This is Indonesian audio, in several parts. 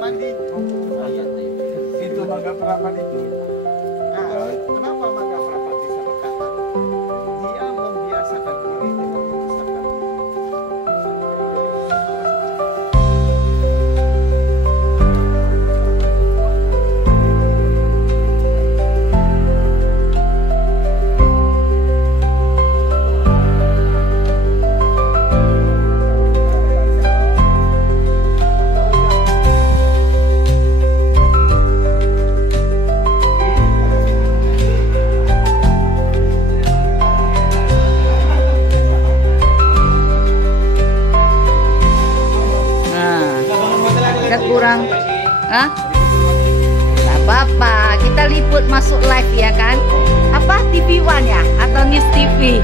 mandi. Itu mangga perapat itu. Nah, kenapa mangga perapat bisa bertahan? Dia membiasakan diri dengan membesarkan. Kurang, nggak apa-apa, kita liput masuk live ya kan? Apa TV One ya atau News TV?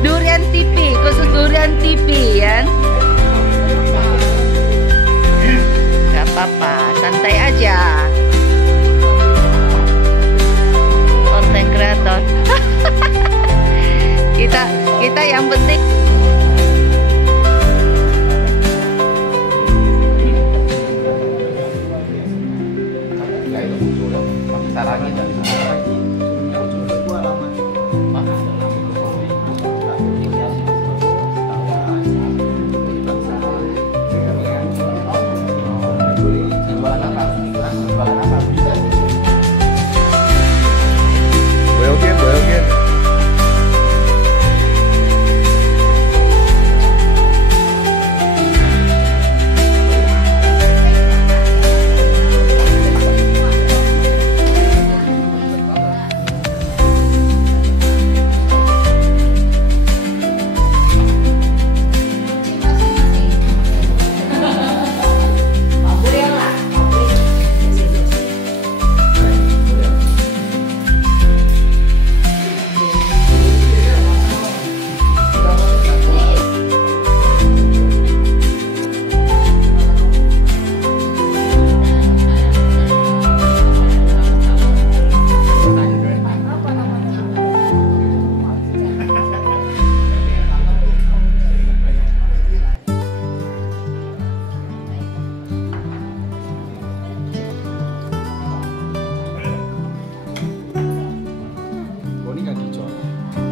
Durian TV, khusus Durian TV ya? Nggak apa-apa, santai aja. Konten kreator. kita yang penting.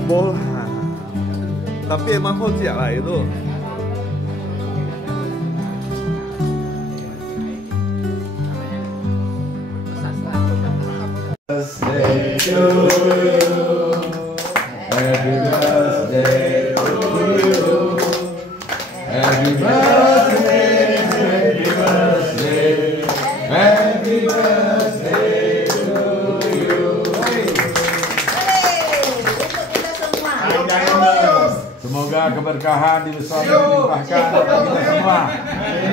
Bola. Tapi emang kocak lah itu. Birthday to you. Happy birthday to you. Happy birthday, happy birthday, happy birthday to you. Semoga keberkahan dilimpahkan kepada kita semua.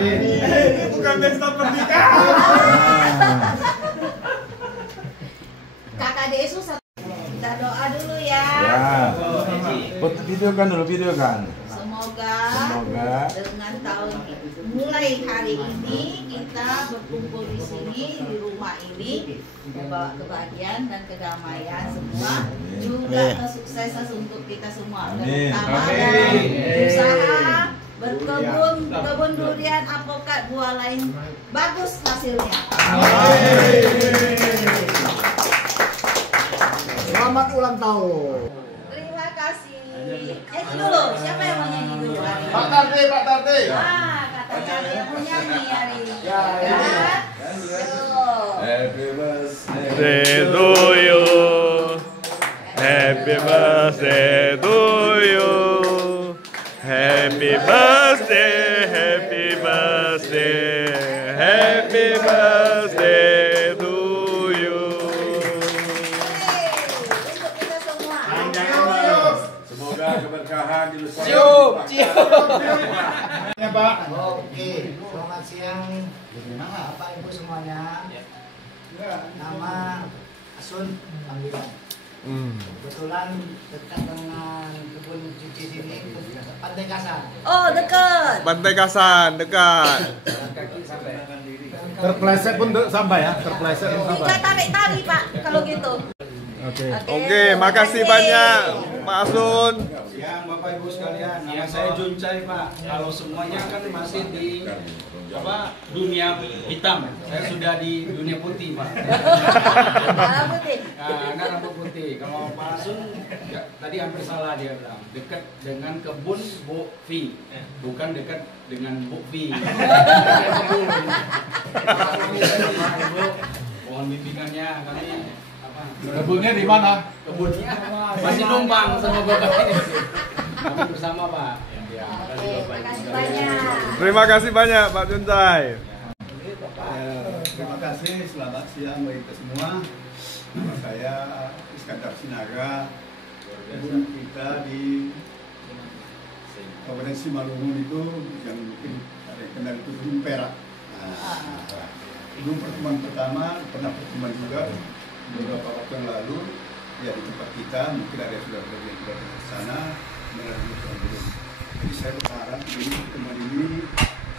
Ini bukan pesta pernikahan. Kakak Yesus, kita doa dulu ya. Ya. Videokan dulu, videokan. Semoga dengan tahun mulai hari ini kita berkumpul di sini di rumah ini membawa kebahagiaan dan kedamaian semua, juga kesuksesan untuk kita semua. Terutama dalam usaha berkebun durian, apokat, buah lain bagus hasilnya. Selamat ulang tahun. Terima kasih. Nyanyi dulu. Siapa yang mau nyanyi dulu? Pak Tarte, Pak Tarte. Katanya ada yang mau nyanyi hari ini. Ya. Happy birthday to you. Happy birthday to you. Happy birthday, happy birthday, happy birthday to you. Untuk kita semua. Semoga keberkahan dilimpahkan. Ya, Pak. Oke, selamat siang. Bapak Ibu semuanya. Nama Asun panggilan. Kebetulan dekat dengan kebun cuci sini, Pantai Kasan. Oh, dekat. Pantai Kasan, dekat. Terpleset pun sampai ya, terpleset pun sampai. Tinggal tarik tali, Pak, kalau gitu. Oke. Oke, makasih banyak Pak Asun. Yang Bapak Ibu sekalian, nama saya Juncai Pak. Kalau semuanya kan masih di dunia hitam. Saya sudah di dunia putih Pak. Darah putih. Nah, rambut putih. Kalau Pak Asun tadi hampir salah dia bilang. Dekat dengan kebun Bu Vi, bukan dekat dengan Bu Vi. Mohon bimbingannya kami. Kebunnya di mana? Kebunnya masih numpang sama Bapak ini. Kami bersama Pak. Ya, Oke, terima kasih banyak. Terima kasih banyak Pak Juncai. Terima kasih, selamat siang bagi kita semua. Nama saya Iskandar Sinaga. Kebun kita di Kabupaten Simalungun itu yang mungkin ada yang kenal itu Gunung Perak. Dulu pertemuan pertama, pernah pertemuan juga beberapa waktu yang lalu, ya di tempat kita, mungkin ada yang sudah pergi ke sana, melalui belum. Jadi saya berharap ini pertemuan ini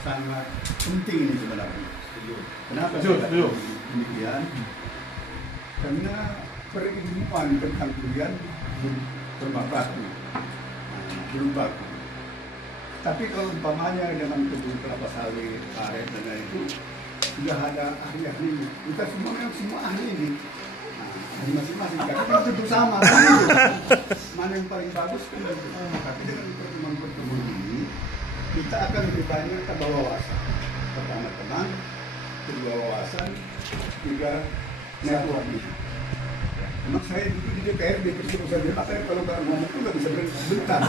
sangat penting ini sebenarnya. Kenapa saya demikian? Karena perilmuan tentang durian belum baku, belum baku. Tapi kalau umpamanya dengan kebun kelapa sawit, aren dan lain itu sudah ada ahli-ahli. Kita semua memang semua ahli ini. Ahli masing-masing. Karena kita tentu sama. Mana yang paling bagus kan itu. Tapi dengan pertemuan ini kita akan lebih banyak tambah wawasan. Pertama teman, kedua wawasan, tiga networking. Emang saya dulu di DPRD kerja usaha dia, saya kalau nggak ngomong tuh nggak bisa bentar.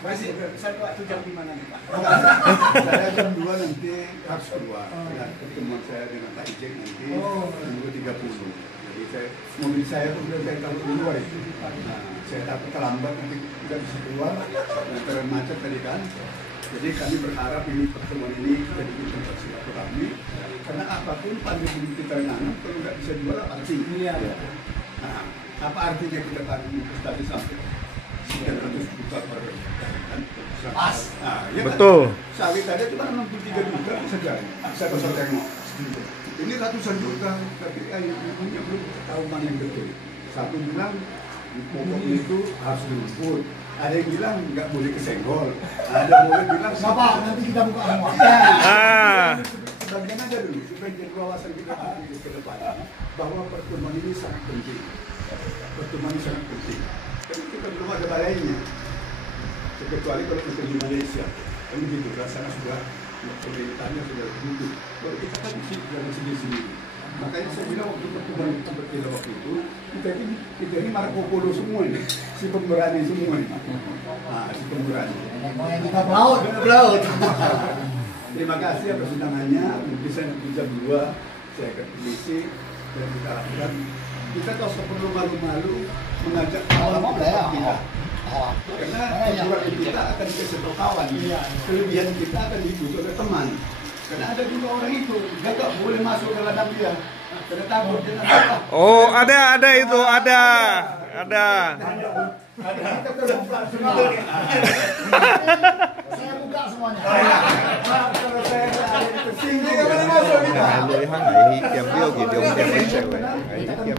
Masih saya waktu jam 5 nanti Pak. Saya jam 2 nanti harus keluar. Dan pertemuan saya dengan Pak Ijek nanti jam 2.30. Jadi mobil saya pun sudah saya tahu keluar itu. Nah, saya takut terlambat nanti tidak bisa keluar dan termacet tadi kan. Jadi kami berharap ini pertemuan ini jadi tempat silaturahmi. Karena apapun pandemi kita nanam kalau nggak bisa jual apa artinya? Nah, apa artinya kita tadi investasi sampai 900 juta per pas? Nah, ya Betul. Kan? Sawit aja cuma 63 juta bisa jadi. Bisa besar tengok. Ini ratusan juta, tapi ilmunya belum tahu mana yang betul. Satu bilang pokoknya itu harus dirumput. Ada yang bilang nggak boleh kesenggol. Ada yang boleh bilang siapa? Nanti kita buka semua. Sebagian aja dulu supaya jadi wawasan kita ke depan bahwa pertemuan ini sangat penting. Pertemuan ini sangat penting. Karena kita belum ada balainya. Kecuali kalau kita di Malaysia, kan begitu rasanya sudah pemerintahnya sudah duduk. Kalau kita kan di sendiri-sendiri. Makanya saya bilang waktu pertemuan kita waktu itu kita ini Marco Polo semua ini, si pemberani semua ini. Nah, si pemberani. Kita pelaut. Terima kasih atas undangannya. Mungkin saya nanti jam 2 saya akan permisi dan kita lakukan. Kita kalau perlu malu-malu mengajak kawan kita. Karena kekurangan kita akan dikasih kawan. Kelebihan kita akan dibutuhkan oleh teman. Karena ada juga orang itu, dia tak boleh masuk ke ladang dia. Karena takut dia nak apa. Oh, ada itu, ada. Kita terbuka semua. Saya buka semuanya. Kalau saya ada yang tersinggung, dia boleh masuk kita. Người hắn ấy kiếm điều gì điều kiếm ấy sẽ vậy ấy kiếm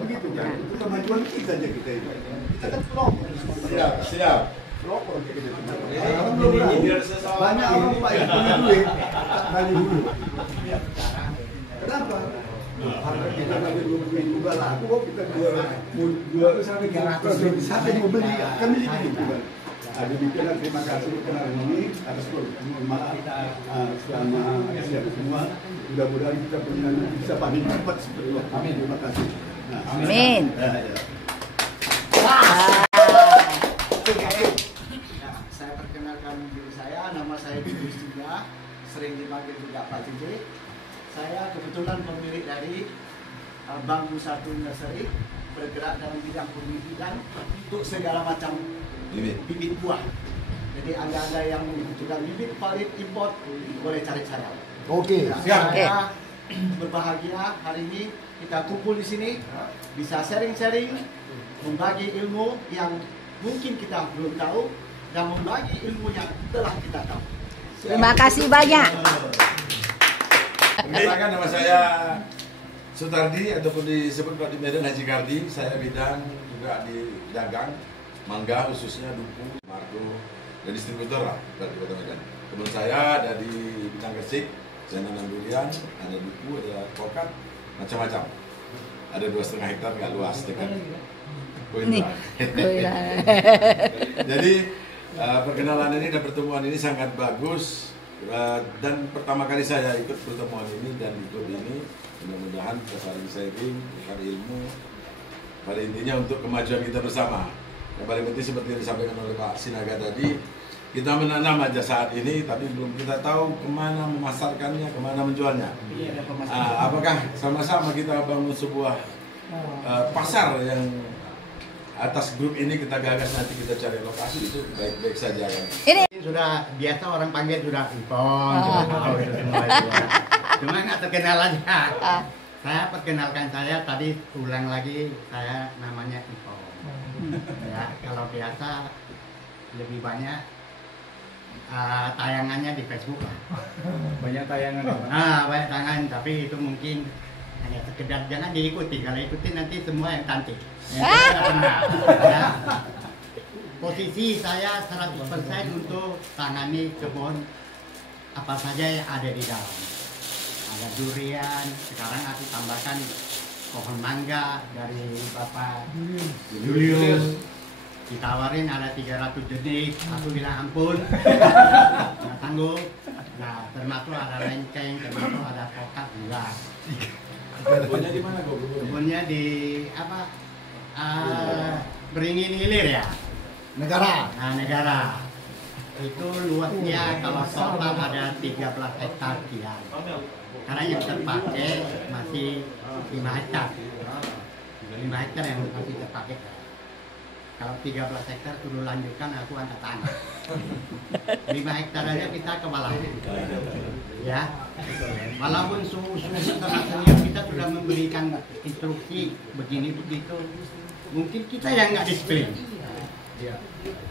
Begitu kan, itu kemajuan kita aja kita itu. Kita kan Siap. pelopor kita itu. Orang belum tahu. Banyak orang Pak yang punya duit, balik dulu. Kenapa? Harga kita lagi duit juga laku kok kita jual sampai 300 siapa yang mau beli? Kan begitu kan. Ada demikian, terima kasih perkenalan ini atas maaf selama siang semua. Mudah-mudahan kita punya bisa panen cepat seperti itu. Amin. Terima kasih. Amin. Saya perkenalkan diri saya, nama saya Idris juga, sering dipanggil juga Pak Cici. Saya kebetulan pemilik dari Bambu Satu Nursery, bergerak dalam bidang pembibitan untuk segala macam bibit buah. Jadi anda yang membutuhkan bibit valid import boleh cari saya. Oke, siap. Saya berbahagia hari ini kita kumpul di sini, bisa sharing-sharing, membagi ilmu yang mungkin kita belum tahu dan membagi ilmu yang telah kita tahu. Terima kasih banyak. Perkenalkan nama saya Sutardi ataupun disebut di Medan Haji Kardi. Saya bidang juga di dagang mangga khususnya duku, margo dan distributor lah dari Kota Medan. Teman saya ada di bidang Gresik, saya nanam durian, ada duku, ada pokat, macam-macam. Ada 2,5 hektar nggak luas dengan Koinran. Jadi perkenalan ini dan pertemuan ini sangat bagus. Dan pertama kali saya ikut pertemuan ini dan ikut ini, mudah-mudahan kita saling sharing, tukar ilmu. Pada intinya untuk kemajuan kita bersama. Yang paling penting seperti yang disampaikan oleh Pak Sinaga tadi, kita menanam aja saat ini, tapi belum kita tahu kemana memasarkannya, kemana menjualnya. Apakah sama-sama kita bangun sebuah pasar yang atas grup ini kita gagas, nanti kita cari lokasi, itu baik-baik saja kan. Ini sudah biasa orang panggil sudah Ipon, sudah tahu itu semua itu. Cuma nggak terkenal aja. Saya perkenalkan saya tadi ulang lagi, saya namanya Ipon. Ya, kalau biasa lebih banyak tayangannya di Facebook lah. Banyak tayangan. Banyak tayangan, tapi itu mungkin hanya sekedar jangan diikuti. Kalau ikuti nanti semua yang cantik. Ya. Posisi saya 100% untuk tangani kebun apa saja yang ada di dalam. Ada durian, sekarang aku tambahkan pohon mangga dari Bapak Julius. Ditawarin ada 300 jenis, aku bilang ampun, nggak sanggup. Nah, termasuk ada lenceng, termasuk ada pokat juga. Kebunnya di mana kok? Kebunnya di apa? Beringin Hilir ya? Negara. Nah, negara. Itu luasnya kalau total ada 13 hektar sekian. Karena yang terpakai masih 5 hektar. 5 hektar yang masih terpakai. Kalau 13 hektar sudah lanjutkan aku angkat tangan. 5 hektar aja kita kewalahan. Ya. Walaupun suhu internasional kita sudah memberikan instruksi begini begitu, mungkin kita yang nggak disiplin.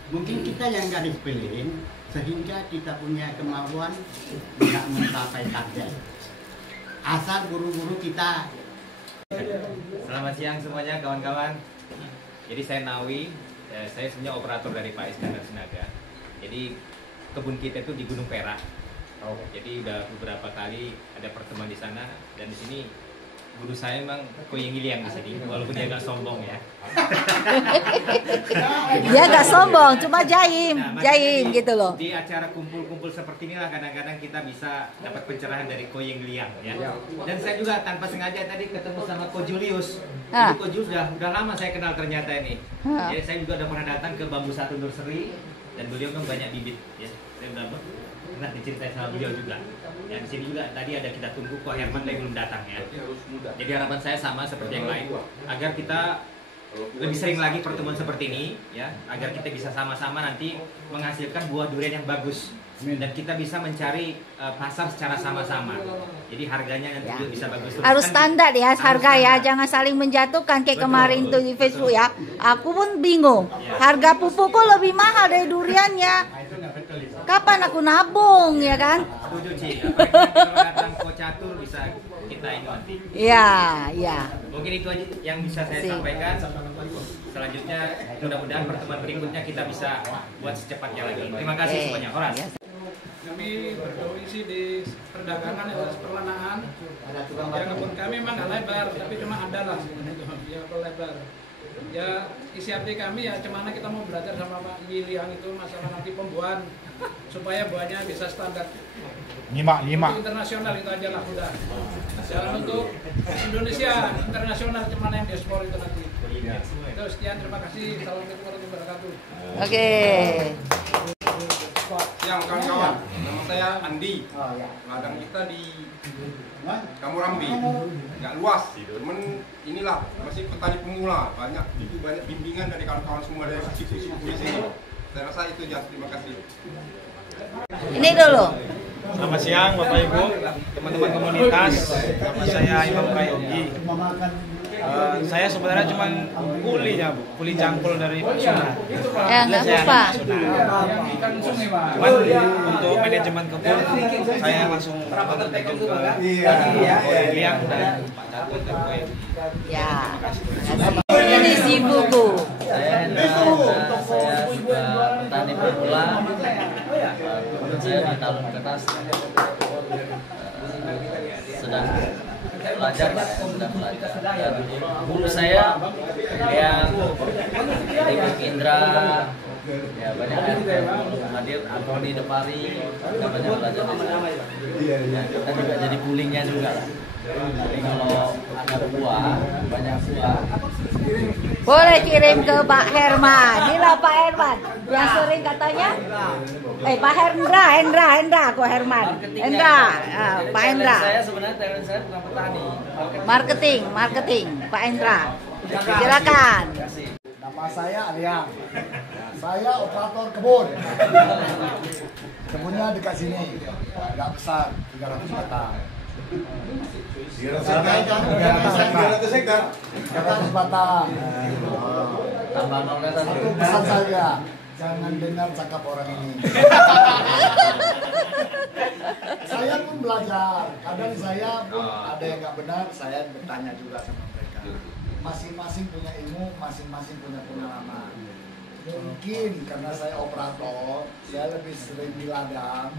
Mungkin kita yang nggak disiplin sehingga kita punya kemauan nggak mencapai target. Asal guru-guru kita. Selamat siang semuanya kawan-kawan. Jadi saya Nawi, saya sebenarnya operator dari Pak Iskandar Sinaga. Jadi kebun kita itu di Gunung Perak. Jadi udah beberapa kali ada pertemuan di sana, dan di sini guru saya memang Koyeng Iliang di sini, walaupun dia agak sombong ya. Dia agak sombong, cuma jaim gitu loh. Di acara kumpul-kumpul seperti inilah kadang-kadang kita bisa dapat pencerahan dari Koyeng Iliang ya. Dan saya juga tanpa sengaja tadi ketemu sama Ko Julius. Jadi Ko Julius udah lama saya kenal ternyata ini. Jadi saya juga udah pernah datang ke Bambu Satu Nursery, dan beliau kan banyak bibit ya. Saya udah pernah diceritain sama beliau juga. Ya, di sini juga tadi ada kita tunggu kok Herman yang belum datang ya. Jadi harapan saya sama seperti yang lain, agar kita lebih sering lagi pertemuan seperti ini ya, agar kita bisa sama-sama nanti menghasilkan buah durian yang bagus dan kita bisa mencari pasar secara sama-sama. Jadi harganya nanti juga bisa bagus. Harus standar ya harga ya, jangan saling menjatuhkan kayak kemarin tuh di Facebook ya. Aku pun bingung. Harga pupuk kok lebih mahal dari duriannya. Kapan aku nabung ya kan? Setuju Ci. Kalau datang Ko Catur bisa kita ini nanti. Iya. Mungkin itu aja yang bisa saya sampaikan. Selanjutnya mudah-mudahan pertemuan berikutnya kita bisa buat secepatnya lagi. Terima kasih semuanya. Horas. Kami berdomisili di perdagangan ya, perlanaan. Ya kebun kami memang nggak lebar, tapi cuma ada lah ya lebar. Ya isi hati kami ya cemana kita mau belajar sama Pak Iliang itu masalah nanti pembuahan supaya buahnya bisa standar. Nyimak. Untuk internasional itu aja lah udah. Jalan untuk Indonesia internasional cemana yang diekspor itu nanti. Itu sekian, terima kasih. Assalamualaikum warahmatullahi wabarakatuh. Oke. Siang kawan-kawan, nama saya Andi. Ladang kita di Kamurambi, nggak luas, cuman inilah masih petani pemula, banyak bimbingan dari kawan-kawan semua dari sisi di sini. Saya rasa itu aja. Terima kasih. Ini dulu. Selamat siang Bapak Ibu, teman-teman komunitas. Nama saya Imam Kayogi. Saya sebenarnya cuma kulinya, Bu. Kuli cangkul dari sungai. Ya nggak apa-apa. Cuman untuk manajemen kebun, saya langsung terjun ke Liang dan Pak Catur dan Boy. Ya. Ini si buku. Saya juga petani pemula. Kemudian saya di tahun keras sedang belajar, sedang belajar. Guru saya yang Ibu Indra, ya banyak hadir Antoni Depari, kita banyak belajar di sana. Kita juga jadi pulingnya juga lah. Jadi kalau ada buah, banyak buah. Boleh kirim ke Pak Herman. Inilah Pak Herman yang sering katanya. Pak Hendra, kok Herman. Hendra, Pak Hendra. Saya sebenarnya talent saya bukan petani. Marketing, Pak Hendra. Silakan. Nama saya Aliang. Saya operator kebun. Kebunnya dekat sini. Nggak besar, 300 batang. 300 batang. Tambah nolnya tadi. Satu pesan saya, jangan dengar cakap orang ini. Saya pun belajar. Kadang saya pun ada yang nggak benar, saya bertanya juga sama mereka. Masing-masing punya ilmu, masing-masing punya pengalaman. Mungkin karena saya operator, saya lebih sering di ladang,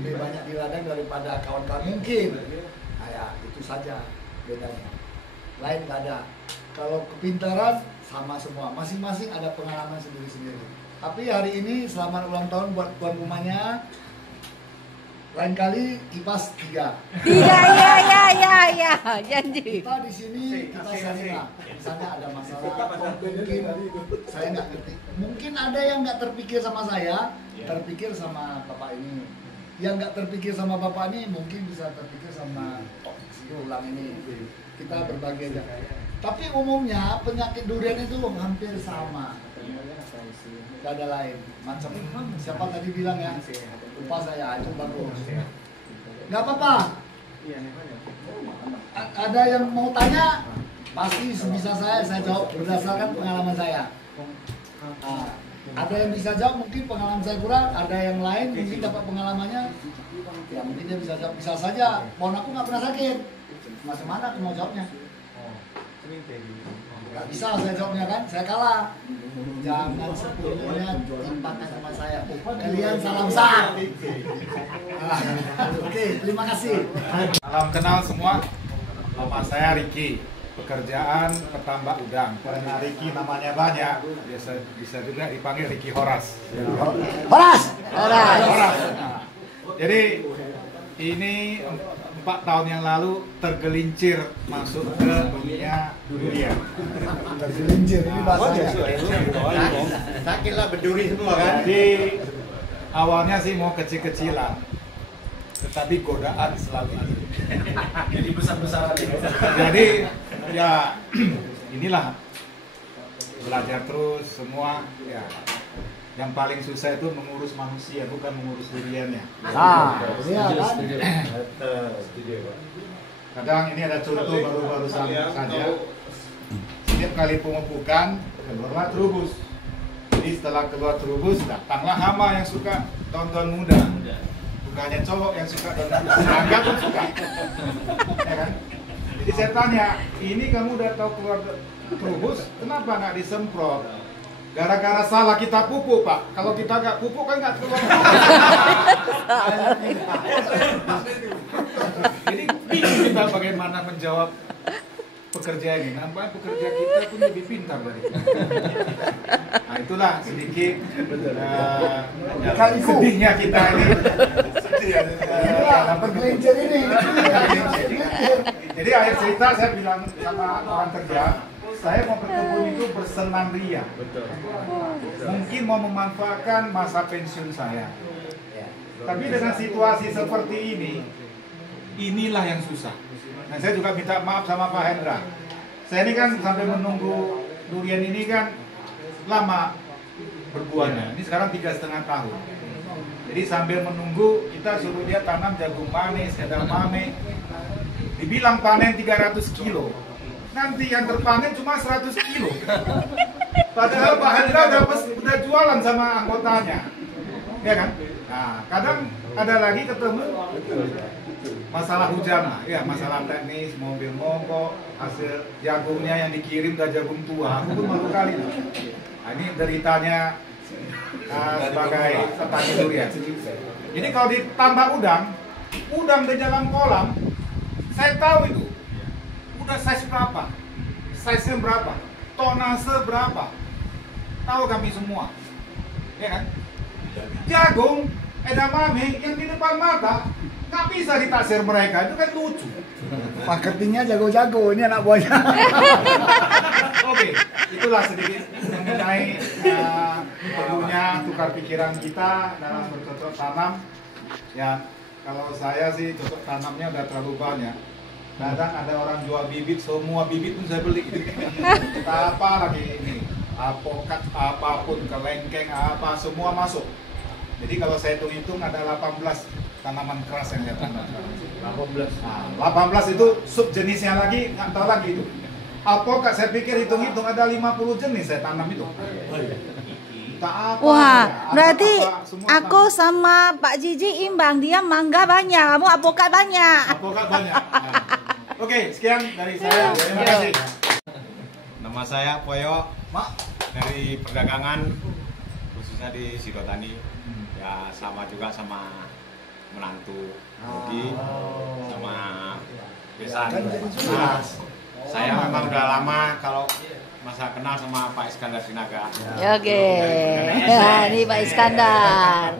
lebih banyak di ladang daripada kawan-kawan mungkin. Nah, ya, itu saja bedanya. Lain nggak ada. Kalau kepintaran sama semua, masing-masing ada pengalaman sendiri-sendiri. Tapi hari ini selamat ulang tahun buat tuan rumahnya. Lain kali kipas 3. Iya, janji. Kita di sini kita sharing lah. Misalnya ada masalah, mungkin saya nggak ngerti. Mungkin ada yang nggak terpikir sama saya, terpikir sama bapak ini. Yang nggak terpikir sama bapak ini mungkin bisa terpikir sama si ulang ini. Kita berbagi aja. Tapi umumnya penyakit durian itu hampir sama. Gak ada lain. Macam siapa tadi bilang ya? Lupa saya, itu bagus. Nggak apa-apa. Ada yang mau tanya, pasti bisa saya jawab berdasarkan pengalaman saya. Ada yang bisa jawab, mungkin pengalaman saya kurang. Ada yang lain mungkin dapat pengalamannya, ya mungkin dia bisa jawab. Bisa saja, pohon aku nggak pernah sakit. Macam mana aku mau jawabnya? Nggak bisa saya jawabnya kan, saya kalah. Jangan sepenuhnya timpakan sama saya. Kalian salam sah. Oke, terima kasih. Salam kenal semua. Nama saya Ricky. Pekerjaan petambak udang. Karena Ricky namanya banyak, bisa juga dipanggil Ricky Horas. Horas. Nah, jadi ini 4 tahun yang lalu tergelincir masuk ke dunia durian. Tergelincir ini bahasanya. Sakit lah berduri semua kan. Jadi awalnya sih mau kecil-kecilan, tetapi godaan selalu ada. Jadi besar-besaran. Jadi ya inilah belajar terus semua ya. Yang paling susah itu mengurus manusia, bukan mengurus duriannya. Iya kan? Kadang ini ada contoh baru-baru saja. Setiap kali pemupukan keluarlah trubus. Jadi setelah keluar trubus, datanglah hama yang suka tahun-tahun muda. Bukannya cowok yang suka tahun muda, serangga pun suka. Ya kan? Jadi saya tanya, ini kamu udah tahu keluar trubus, kenapa nggak disemprot? Gara-gara salah kita pupuk, Pak. Kalau kita nggak pupuk kan nggak keluar. Jadi bingung kita bagaimana menjawab pekerja ini. Nampaknya pekerja kita pun lebih pintar dari kita. Nah itulah sedikit sedihnya kita ini. Tergelincir ini. Jadi akhir cerita saya bilang sama orang kerja, saya mau berkebun itu bersenang ria. Betul. Mungkin mau memanfaatkan masa pensiun saya. Tapi dengan situasi seperti ini, inilah yang susah. Nah, saya juga minta maaf sama Pak Hendra. Saya ini kan sampai menunggu durian ini kan lama berbuahnya. Ini sekarang 3,5 tahun. Jadi sambil menunggu kita suruh dia tanam jagung manis, edamame. Dibilang panen 300 kilo. nanti yang terpanen cuma 100 kilo. Padahal Pak Hendra udah jualan sama anggotanya, ya kan? Nah, kadang ada lagi ketemu masalah hujan, ya masalah teknis, mobil mogok, hasil jagungnya yang dikirim udah jagung tua. Aku pun malu kali. Nah, ini deritanya sebagai petani durian. Jadi kalau ditambah udang di dalam kolam, saya tahu itu udah size berapa, size berapa, tonase berapa, tahu kami semua, ya kan? Jagung, edamame yang di depan mata nggak bisa ditaksir mereka, itu kan lucu. Marketingnya jago-jago, ini anak buahnya. Oke, itulah sedikit mengenai perlunya tukar pikiran kita dalam bercocok tanam. Ya, kalau saya sih cocok tanamnya udah terlalu banyak. Kadang ada orang jual bibit, semua bibit pun saya beli. Kita apa lagi ini? Apokat apapun, kelengkeng apa semua masuk. Jadi kalau saya hitung-hitung ada 18 tanaman keras yang saya tanam. 18. Nah, 18 itu subjenisnya lagi, nggak tahu lagi itu. Apokat saya pikir hitung-hitung ada 50 jenis saya tanam itu. Wah, berarti aku sama Pak Jiji imbang, dia mangga banyak, kamu apokat banyak. Apokat banyak. Oke, sekian dari saya. Terima kasih. Nama saya Poyo, dari perdagangan khususnya di Sidotani. Ya sama juga sama menantu Budi, sama Besan. Nah, saya memang udah lama kalau masa kenal sama Pak Iskandar Sinaga. Oke. Ya, ini Pak Iskandar.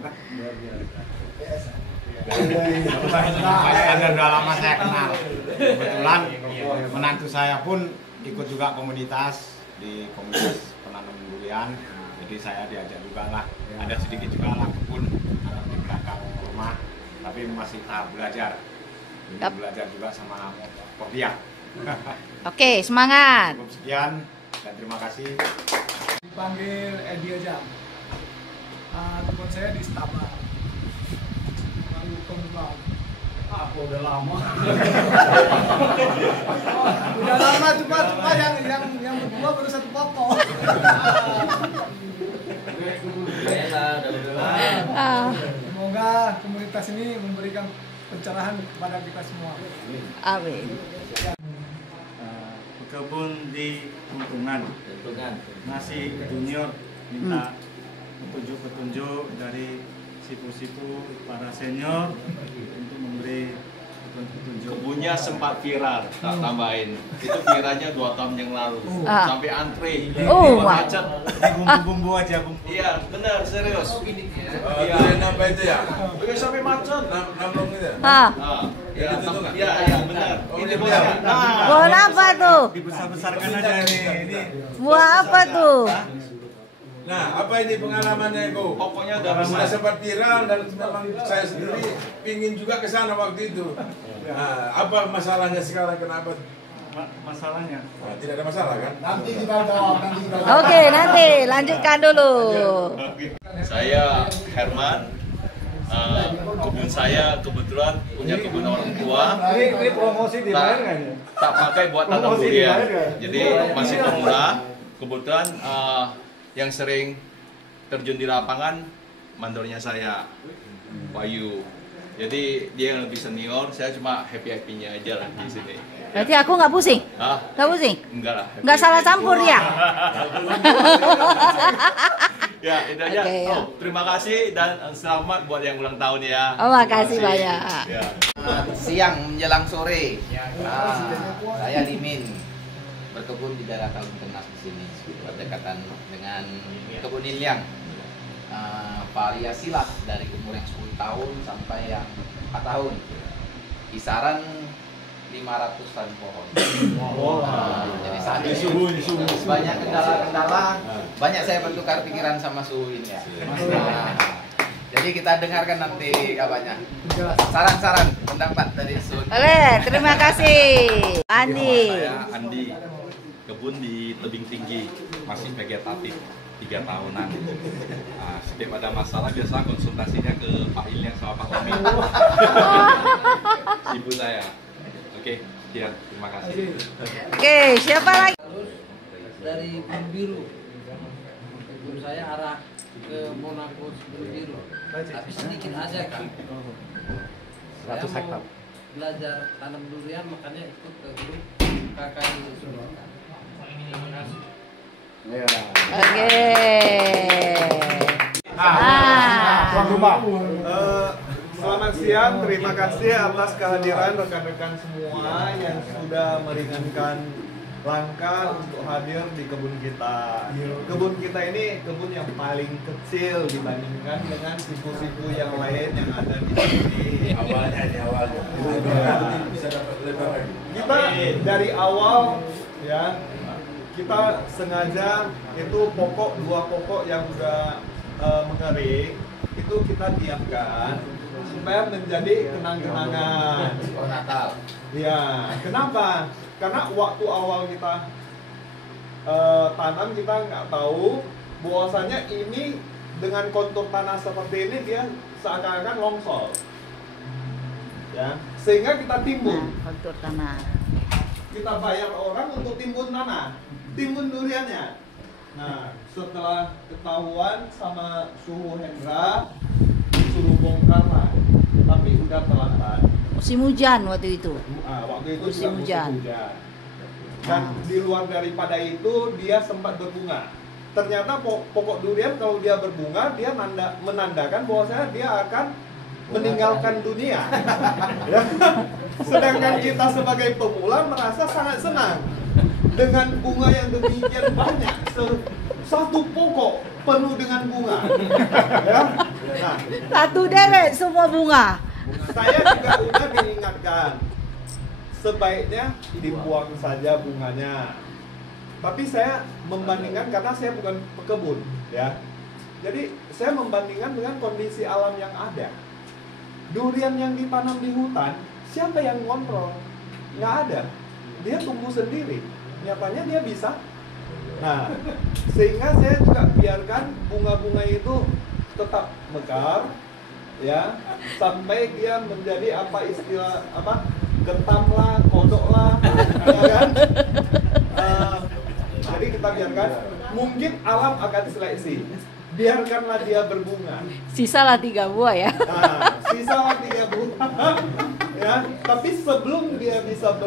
Pak Iskandar udah lama saya kenal. Kebetulan menantu saya pun ikut juga komunitas di komunitas penanam durian. Jadi saya diajak juga lah. Ada sedikit juga lah kebun di belakang rumah. Tapi masih tahap belajar. Belajar juga sama Popia. Oke, semangat. Cukup sekian dan terima kasih. Dipanggil Edi aja. Tempat saya di Staba. Baru kembang. Aku udah lama. Udah lama cuma yang berdua baru satu pokok. Semoga komunitas ini memberikan pencerahan kepada kita semua. Amin. Kebun di Tuntungan. Masih junior, minta petunjuk-petunjuk dari sipu-sipu para senior untuk memberi petunjuk. Kebunnya sempat viral, tak tambahin. Itu viralnya 2 tahun yang lalu. Sampai antre. Macet. Bumbu-bumbu aja, bumbu. Iya, benar, serius. Iya, apa itu ya? Udah sampai macet. Namplong itu ya? Iya, benar. Ini bosnya. Buah apa tuh? Dibesar-besarkan aja ini. Buah apa tuh? Nah, apa ini pengalamannya Eko? Pokoknya udah sudah sempat viral dan memang saya sendiri pingin juga ke sana waktu itu. Nah, apa masalahnya sekarang? Kenapa? Masalahnya? Nah, tidak ada masalah kan? Nanti kita jawab. Oke, nanti lanjutkan dulu. Saya Herman. Kebun saya kebetulan punya kebun orang tua. Ini promosi dibayar nggak ya? Tak pakai buat tanam durian. Jadi masih pemula. Kebetulan yang sering terjun di lapangan mandornya saya, Bayu. Jadi dia yang lebih senior, saya cuma happy-happynya aja lah di sini. Berarti aku nggak pusing? Hah? Nggak pusing? Enggak lah. Nggak salah campur ya? Ya, itu aja. Terima kasih dan selamat buat yang ulang tahun ya. Oh, makasih banyak. Ya. Siang menjelang sore, saya Limin berkebun di daerah Kalung Tengah di sini, berdekatan dengan kebun Iliang. Variasi lah dari umur yang 10 tahun sampai yang 4 tahun. Kisaran 500-an pohon. Jadi saat ini banyak kendala-kendala, banyak saya bertukar pikiran sama Suwin ya. Jadi kita dengarkan nanti kabarnya. Saran-saran pendapat dari Suwin. Boleh, terima kasih. Andi. Saya Andi, kebun di tebing tinggi, masih vegetatif 3 tahunan. Nah, setiap ada masalah biasa konsultasinya ke Pak Ilyang sama Pak Tommy. Ibu saya. Oke, Ya, terima kasih. Oke, siapa lagi? Dari Biru. Sebelum saya arah ke Monaco Biru. Tapi sedikit aja kan. 100 hektar. Belajar tanam durian, makanya ikut ke grup KKI Sumber. Terima kasih. Oke. Tuan rumah. Selamat siang, terima kasih atas kehadiran rekan-rekan semua yang sudah meringankan langkah untuk hadir di kebun kita. Kebun kita ini kebun yang paling kecil dibandingkan dengan situ-situ yang lain yang ada di sini. Awalnya. Bisa dapat lebar lagi. Kita dari awal ya, kita sengaja itu dua pokok yang udah mengering itu kita diamkan supaya menjadi kenang-kenangan. Oh, Natal. Ya, kenapa? Karena waktu awal kita tanam kita nggak tahu bahwasanya ini dengan kontur tanah seperti ini dia seakan-akan longsor. Ya, sehingga kita timbun. Kontur tanah. Kita bayar orang untuk timbun tanah, timbun duriannya. Nah, setelah ketahuan sama suhu Hendra, disuruh bongkar lah, tapi udah terlambat. Musim hujan waktu itu. Waktu itu musim hujan. Dan di luar daripada itu dia sempat berbunga. Ternyata pokok durian kalau dia berbunga dia menandakan bahwasanya dia akan meninggalkan dunia. Ya. Sedangkan kita sebagai pemula merasa sangat senang dengan bunga yang demikian banyak. Satu pokok penuh dengan bunga. Ya. Nah, satu deret semua bunga. Saya juga udah diingatkan sebaiknya dibuang saja bunganya. Tapi saya membandingkan karena saya bukan pekebun, ya. Jadi saya membandingkan dengan kondisi alam yang ada. Durian yang ditanam di hutan, siapa yang ngontrol? Nggak ada. Dia tumbuh sendiri. Nyatanya dia bisa. Nah, sehingga saya juga biarkan bunga-bunga itu tetap mekar, ya, sampai dia menjadi getam lah, kodok lah, ya kan? Jadi kita biarkan, mungkin alam akan seleksi. Biarkanlah dia berbunga. Sisalah 3 buah ya. Nah, sisalah 3 buah. Ya, tapi sebelum dia bisa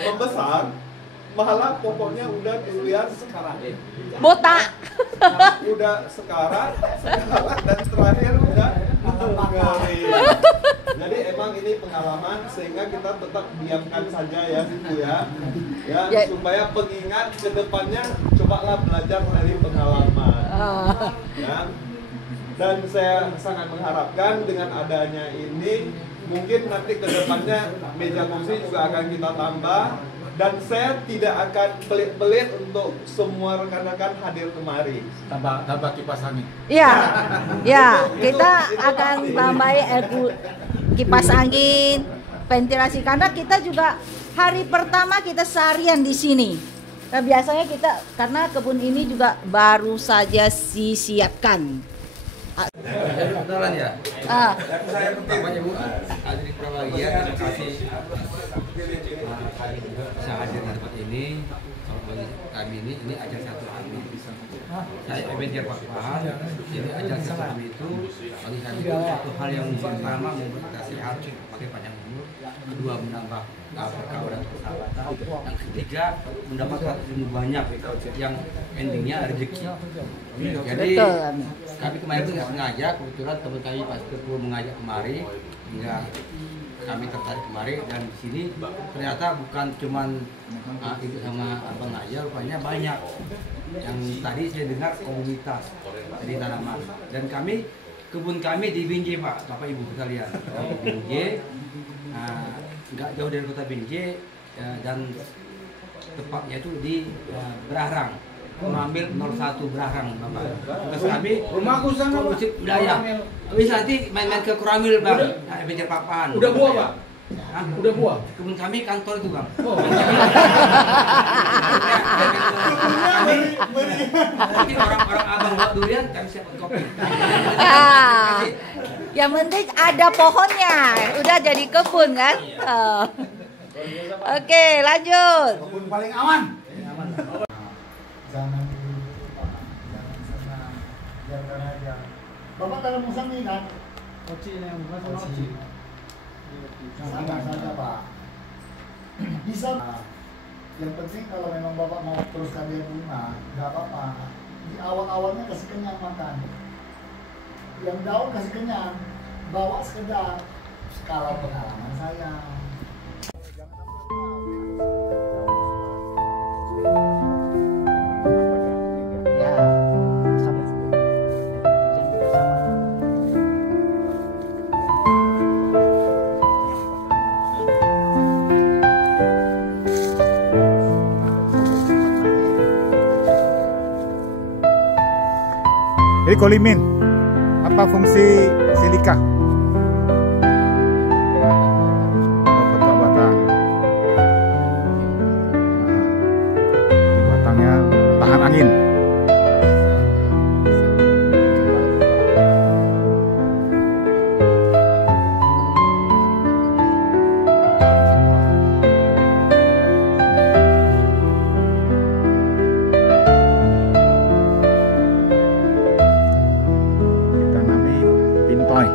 membesar, malah pokoknya udah dilihat sekarang. Botak. Udah sekarang dan terakhir udah mengering. Jadi emang ini pengalaman sehingga kita tetap diamkan saja ya gitu ya. Ya, supaya pengingat ke depannya cobalah belajar dari pengalaman. Ya. Dan saya sangat mengharapkan dengan adanya ini mungkin nanti ke depannya meja kursi juga akan kita tambah. Dan saya tidak akan pelit-pelit untuk semua rekan-rekan hadir kemari. Tambah kipas angin. Iya, ya kita akan tambahi kipas angin, ventilasi karena kita juga hari pertama kita seharian di sini. Nah, biasanya kita karena kebun ini juga baru saja disiapkan. Kebetulan ya. Saya pertamanya Bu, Adri Prabahagia, terima kasih kami bisa hadir di tempat ini. Kalau bagi kami ini ajang satu kami. Saya Ebenjer Pak Pahan. Jadi ajang satu kami itu bagi kami itu satu hal yang pertama membatasi harus pakai panjang umur, kedua menambah perkawinan persahabatan, yang ketiga mendapatkan ilmu banyak yang endingnya rezeki. Jadi kami kemarin itu nggak sengaja, kebetulan teman kami Pak Ketua mengajak kemari, hingga kami tertarik kemari, dan di sini ternyata bukan cuman ibu sama abang aja, rupanya banyak. Yang tadi saya dengar komunitas dari tanaman, dan kebun kami di Binjai Pak, Bapak Ibu sekalian, di Binjai, nggak jauh dari kota Binjai, dan tepatnya itu di Berahrang. Mengambil 01 Berahrang, Bapak. Tugas kami rumahku sana wilayah. Bisa nanti main-main ke Kuramil, Bang. Nah, Ebenjer Papan. Udah buah, Pak? Udah buah? Kebun kami kantor itu, Bang. Oh. Nanti orang-orang abang buat durian, kami siap kopi. Yang penting ada pohonnya, udah jadi kebun kan? Oke, lanjut. Kebun paling aman. Jangan dulu, Pak. Jangan senang. Biarkan aja. Bapak kalau musang nih kan? Oci yang bukan oci. Sama saja, Pak. Bisa. Yang penting kalau memang Bapak mau teruskan dia bunga, nggak apa-apa. Di awal-awalnya kasih kenyang makan. Yang daun kasih kenyang. Bawa sekedar. Kalau pengalaman saya. Jadi kolimin, apa fungsi silika? Beberapa batang. Batangnya tahan angin. Pintoy.